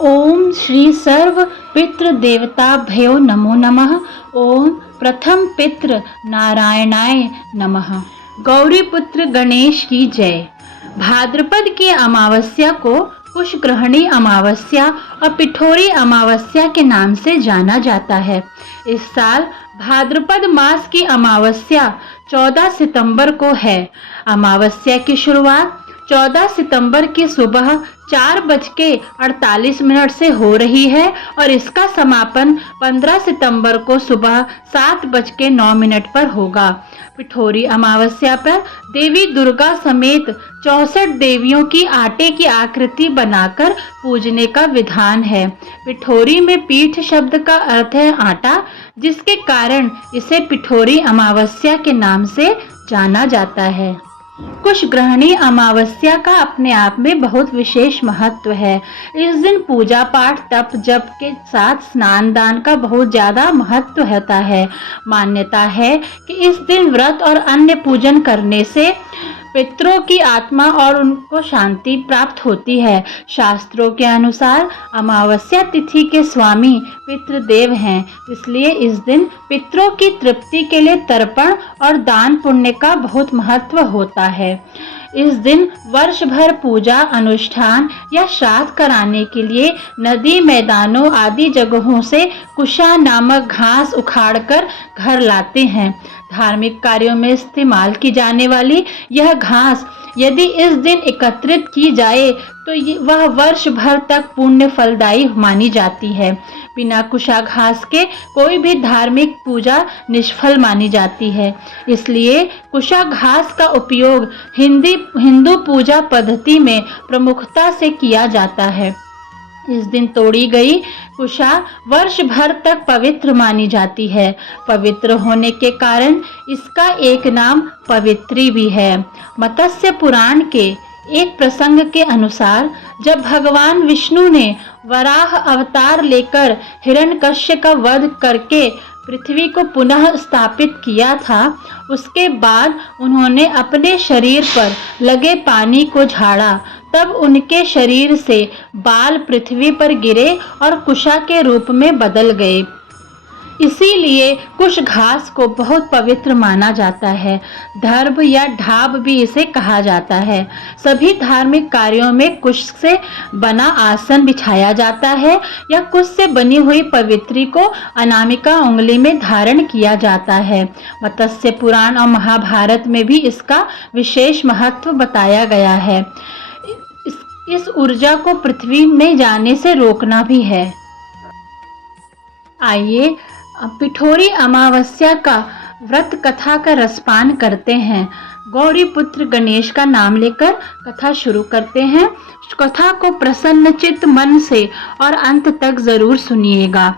ओम श्री सर्व पितृ देवताभ्यो नमो नमः। ओम प्रथम पितृ नारायणाय नमः। गौरी पुत्र गणेश की जय। भाद्रपद की अमावस्या को कुशग्रहणी अमावस्या और पिठोरी अमावस्या के नाम से जाना जाता है। इस साल भाद्रपद मास की अमावस्या 14 सितंबर को है। अमावस्या की शुरुआत 14 सितंबर की सुबह 4:48 से हो रही है और इसका समापन 15 सितंबर को सुबह 7:09 पर होगा। पिठोरी अमावस्या पर देवी दुर्गा समेत 64 देवियों की आटे की आकृति बनाकर पूजने का विधान है। पिठोरी में पीठ शब्द का अर्थ है आटा, जिसके कारण इसे पिठोरी अमावस्या के नाम से जाना जाता है। कुशग्रहणी अमावस्या का अपने आप में बहुत विशेष महत्व है। इस दिन पूजा पाठ तप जप के साथ स्नान दान का बहुत ज्यादा महत्व होता है। मान्यता है कि इस दिन व्रत और अन्य पूजन करने से पितरों की आत्मा और उनको शांति प्राप्त होती है। शास्त्रों के अनुसार अमावस्या तिथि के स्वामी पितृदेव हैं, इसलिए इस दिन पितरों की तृप्ति के लिए तर्पण और दान पुण्य का बहुत महत्व होता है। इस दिन वर्ष भर पूजा अनुष्ठान या श्राद्ध कराने के लिए नदी मैदानों आदि जगहों से कुशा नामक घास उखाड़कर घर लाते हैं। धार्मिक कार्यों में इस्तेमाल की जाने वाली यह घास यदि इस दिन एकत्रित की जाए तो वह वर्ष भर तक पुण्य फलदायी मानी जाती है। बिना कुशा घास के कोई भी धार्मिक पूजा निष्फल मानी जाती है। इसलिए कुशा घास का उपयोग हिंदू पूजा पद्धति में प्रमुखता से किया जाता है। इस दिन तोड़ी गई कुशा वर्ष भर तक पवित्र मानी जाती है। पवित्र होने के कारण इसका एक नाम पवित्री भी है। मत्स्य पुराण के एक प्रसंग के अनुसार जब भगवान विष्णु ने वराह अवतार लेकर हिरण्यकश्यप का वध करके पृथ्वी को पुनः स्थापित किया था, उसके बाद उन्होंने अपने शरीर पर लगे पानी को झाड़ा। तब उनके शरीर से बाल पृथ्वी पर गिरे और कुशा के रूप में बदल गए। इसीलिए कुश घास को बहुत पवित्र माना जाता है। दर्भ या ढाब भी इसे कहा जाता है। सभी धार्मिक कार्यों में कुश से बना आसन बिछाया जाता है या कुश से बनी हुई पवित्री को अनामिका उंगली में धारण किया जाता है। मत्स्य पुराण और महाभारत में भी इसका विशेष महत्व बताया गया है। इस ऊर्जा को पृथ्वी में जाने से रोकना भी है। आइए पिठोरी अमावस्या का व्रत कथा का रसपान करते हैं। गौरी पुत्र गणेश का नाम लेकर कथा शुरू करते हैं। कथा को प्रसन्नचित्त मन से और अंत तक जरूर सुनिएगा।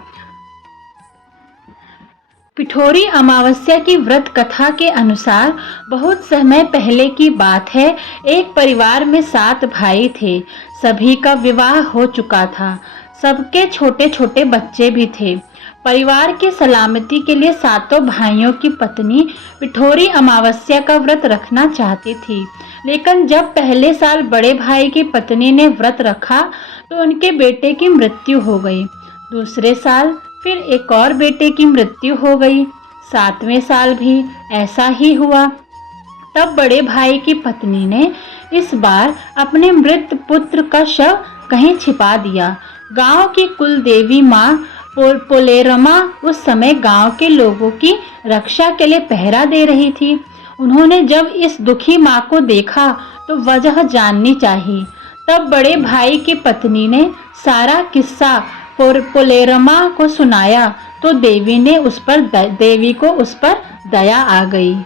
पिठोरी अमावस्या की व्रत कथा के अनुसार बहुत समय पहले की बात है। एक परिवार में 7 भाई थे। सभी का विवाह हो चुका था। सबके छोटे छोटे बच्चे भी थे। परिवार की सलामती के लिए 7 भाइयों की पत्नी पिठोरी अमावस्या का व्रत रखना चाहती थी। लेकिन जब पहले साल बड़े भाई की पत्नी ने व्रत रखा तो उनके बेटे की मृत्यु हो गई। दूसरे साल फिर एक और बेटे की मृत्यु हो गई। 7वें साल भी ऐसा ही हुआ। तब बड़े भाई की पत्नी ने इस बार अपने मृत पुत्र का शव कहीं छिपा दिया। गांव की कुल देवी माँ पोलेरमा उस समय गांव के लोगों की रक्षा के लिए पहरा दे रही थी। उन्होंने जब इस दुखी माँ को देखा तो वजह जाननी चाहिए। तब बड़े भाई की पत्नी ने सारा किस्सा पोलेरमा को सुनाया तो देवी को उस पर दया आ गई।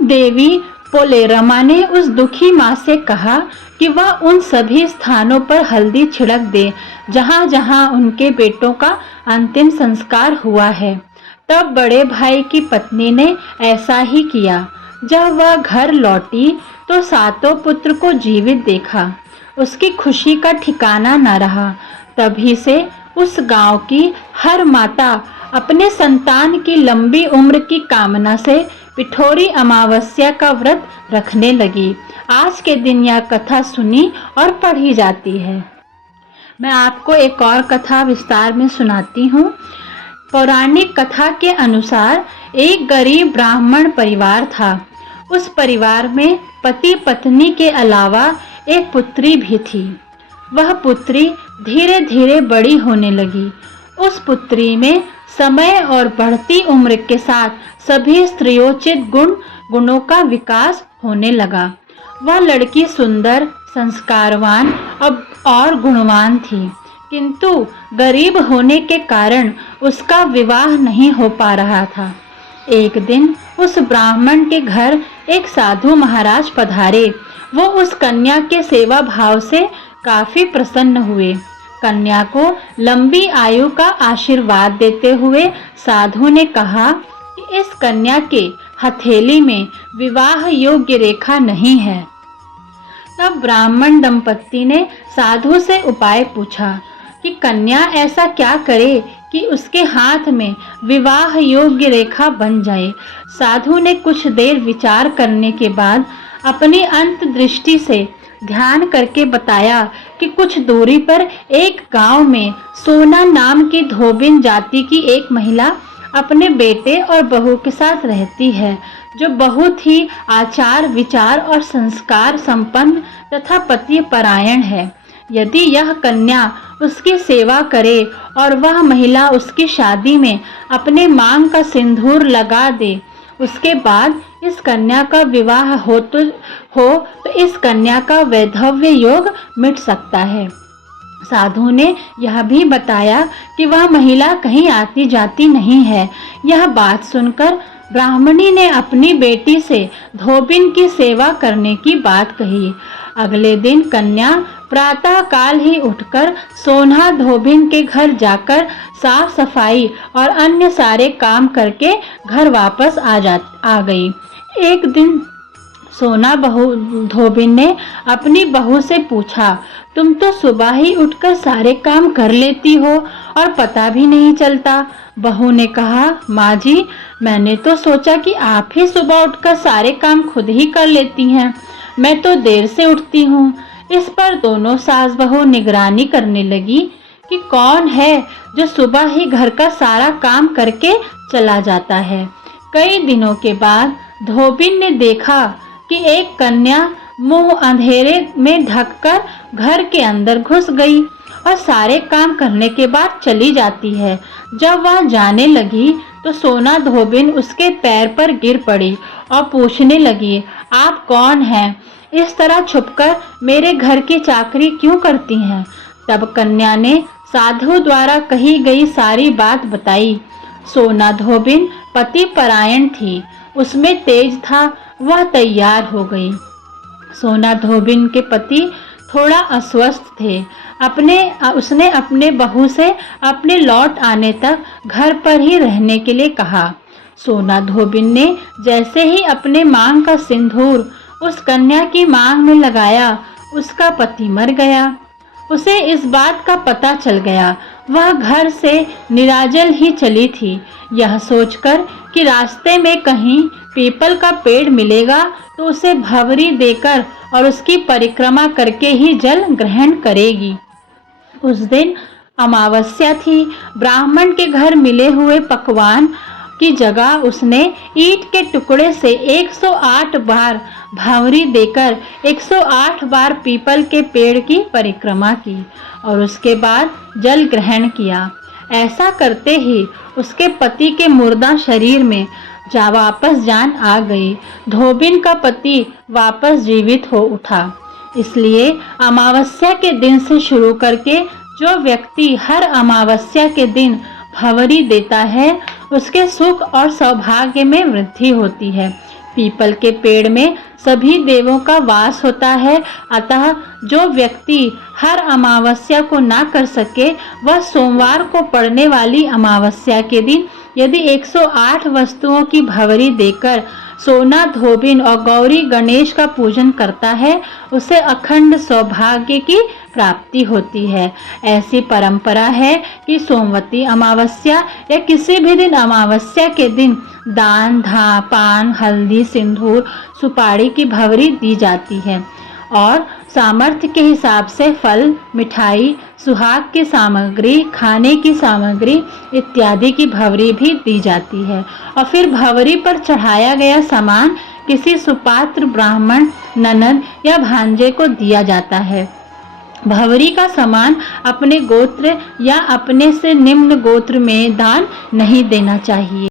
देवी पोलेरमा ने उस दुखी माँ से कहा कि वह उन सभी स्थानों पर हल्दी छिड़क दे जहाँ जहाँ उनके बेटों का अंतिम संस्कार हुआ है। तब बड़े भाई की पत्नी ने ऐसा ही किया। जब वह घर लौटी तो 7 पुत्र को जीवित देखा। उसकी खुशी का ठिकाना न रहा। तभी से उस गांव की हर माता अपने संतान की लंबी उम्र की कामना से पिठोरी अमावस्या का व्रत रखने लगी। आज के दिन यह कथा सुनी और पढ़ी जाती है। मैं आपको एक और कथा विस्तार में सुनाती हूँ। पौराणिक कथा के अनुसार एक गरीब ब्राह्मण परिवार था। उस परिवार में पति पत्नी के अलावा एक पुत्री भी थी। वह पुत्री धीरे धीरे बड़ी होने लगी। उस पुत्री में समय और बढ़ती उम्र के साथ सभी स्त्रियोचित गुणों का विकास होने लगा। वह लड़की सुंदर, संस्कारवान और गुणवान थी, किंतु गरीब होने के कारण उसका विवाह नहीं हो पा रहा था। एक दिन उस ब्राह्मण के घर एक साधु महाराज पधारे। वो उस कन्या के सेवा भाव से काफी प्रसन्न हुए। कन्या को लंबी आयु का आशीर्वाद देते हुए साधु ने कहा कि इस कन्या के हथेली में विवाह योग्य रेखा नहीं है। तब ब्राह्मण दंपत्ति ने साधु से उपाय पूछा कि कन्या ऐसा क्या करे कि उसके हाथ में विवाह योग्य रेखा बन जाए। साधु ने कुछ देर विचार करने के बाद अपनी अंतर्दृष्टि से ध्यान करके बताया कि कुछ दूरी पर एक गांव में सोना नाम की धोबिन जाति की एक महिला अपने बेटे और बहू के साथ रहती है, जो बहुत ही आचार विचार और संस्कार संपन्न तथा पति परायण है। यदि यह कन्या उसकी सेवा करे और वह महिला उसकी शादी में अपने मांग का सिंदूर लगा दे, उसके बाद इस कन्या का विवाह हो तो इस कन्या का वैधव्य योग मिट सकता है। साधु ने यह भी बताया कि वह महिला कहीं आती जाती नहीं है। यह बात सुनकर ब्राह्मणी ने अपनी बेटी से धोबिन की सेवा करने की बात कही। अगले दिन कन्या प्रातः काल ही उठकर सोना धोबिन के घर जाकर साफ सफाई और अन्य सारे काम करके घर वापस आ गई। एक दिन सोना धोबिन ने अपनी बहू से पूछा, तुम तो सुबह ही उठकर सारे काम कर लेती हो और पता भी नहीं चलता। बहू ने कहा, माँ जी, मैंने तो सोचा कि आप ही सुबह उठकर सारे काम खुद ही कर लेती हैं। मैं तो देर से उठती हूँ। इस पर दोनों सास बहू निगरानी करने लगी कि कौन है जो सुबह ही घर का सारा काम करके चला जाता है। कई दिनों के बाद धोबिन ने देखा कि एक कन्या मुंह अंधेरे में ढककर घर के अंदर घुस गई और सारे काम करने के बाद चली जाती है। जब वह जाने लगी तो सोना धोबिन उसके पैर पर गिर पड़ी और पूछने लगी, आप कौन हैं? इस तरह छुपकर मेरे घर की चाकरी क्यों करती हैं? तब कन्या ने साधु द्वारा कही गई सारी बात बताई। सोना धोबिन पति परायण थी, उसमें तेज था, वह तैयार हो गई। सोना धोबिन के पति थोड़ा अस्वस्थ थे। उसने अपने बहू से अपने लौट आने तक घर पर ही रहने के लिए कहा। सोना धोबिन ने जैसे ही अपने मांग का सिंदूर उस कन्या की मांग में लगाया, उसका पति मर गया। उसे इस बात का पता चल गया। वह घर से निराजल ही चली थी, यह सोचकर कि रास्ते में कहीं पीपल का पेड़ मिलेगा तो उसे भंवरी देकर और उसकी परिक्रमा करके ही जल ग्रहण करेगी। उस दिन अमावस्या थी। ब्राह्मण के घर मिले हुए पकवान की जगह उसने ईंट के टुकड़े से 108 बार भंवरी देकर 108 बार पीपल के पेड़ की परिक्रमा की और उसके बाद जल ग्रहण किया। ऐसा करते ही उसके पति के मुर्दा शरीर में वापस जान आ गई। धोबिन का पति वापस जीवित हो उठा। इसलिए अमावस्या के दिन से शुरू करके जो व्यक्ति हर अमावस्या के दिन भंवरी देता है, उसके सुख और सौभाग्य में वृद्धि होती है। पीपल के पेड़ में सभी देवों का वास होता है, अतः जो व्यक्ति हर अमावस्या को ना कर सके, वह सोमवार को पड़ने वाली अमावस्या के दिन यदि 108 वस्तुओं की भंवरी देकर सोना धोबिन और गौरी गणेश का पूजन करता है, उसे अखंड सौभाग्य की प्राप्ति होती है। ऐसी परंपरा है कि सोमवती अमावस्या या किसी भी दिन अमावस्या के दिन दान, पान, हल्दी, सिंदूर, सुपारी की भंवरी दी जाती है और सामर्थ्य के हिसाब से फल, मिठाई, सुहाग की सामग्री, खाने की सामग्री इत्यादि की भंवरी भी दी जाती है। और फिर भंवरी पर चढ़ाया गया सामान किसी सुपात्र ब्राह्मण, ननद या भांजे को दिया जाता है। भंवरी का सामान अपने गोत्र या अपने से निम्न गोत्र में दान नहीं देना चाहिए।